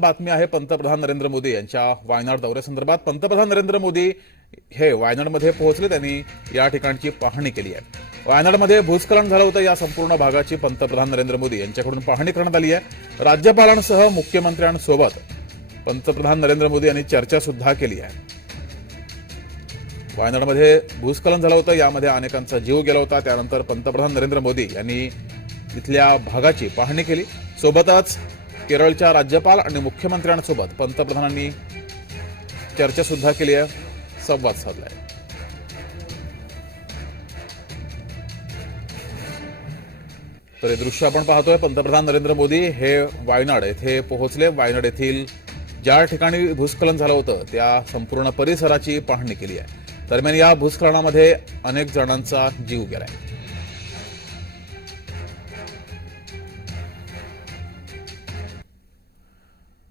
बातमी आहे पंतप्रधान नरेंद्र मोदी यांच्या वायनाड दौऱ्यासंदर्भात पंतप्रधान नरेंद्र मोदी हे वायनाडमध्ये पोहोचले त्यांनी या ठिकाणची पाहणी केली आहे. वायनाडमध्ये भूस्खलन झालं होतं या संपूर्ण भागाची पंतप्रधान नरेंद्र मोदी यांच्याकडून पाहणी करण्यात आली आहे. राज्यपालांसह मुख्यमंत्र्यांसोबत पंतप्रधान नरेंद्र मोदी यांनी चर्चा सुद्धा केली आहे. वायनाडमध्ये भूस्खलन झालं होतं यामध्ये अनेकांचा जीव गेला होता. त्यानंतर पंतप्रधान नरेंद्र मोदी यांनी इथल्या भागाची पाहणी केली. सोबतच केरळच्या राज्यपाल आणि मुख्यमंत्र्यांसोबत पंतप्रधानांनी चर्चा सुद्धा केली आहे. संवाद साधलाय. तर हे दृश्य आपण पाहतोय. पंतप्रधान नरेंद्र मोदी हे वायनाड येथे पोहोचले. वायनाड येथील ज्या ठिकाणी भूस्खलन झालं होतं त्या संपूर्ण परिसराची पाहणी केली आहे. दरम्यान या भूस्खलनामध्ये अनेक जणांचा जीव गेलाय.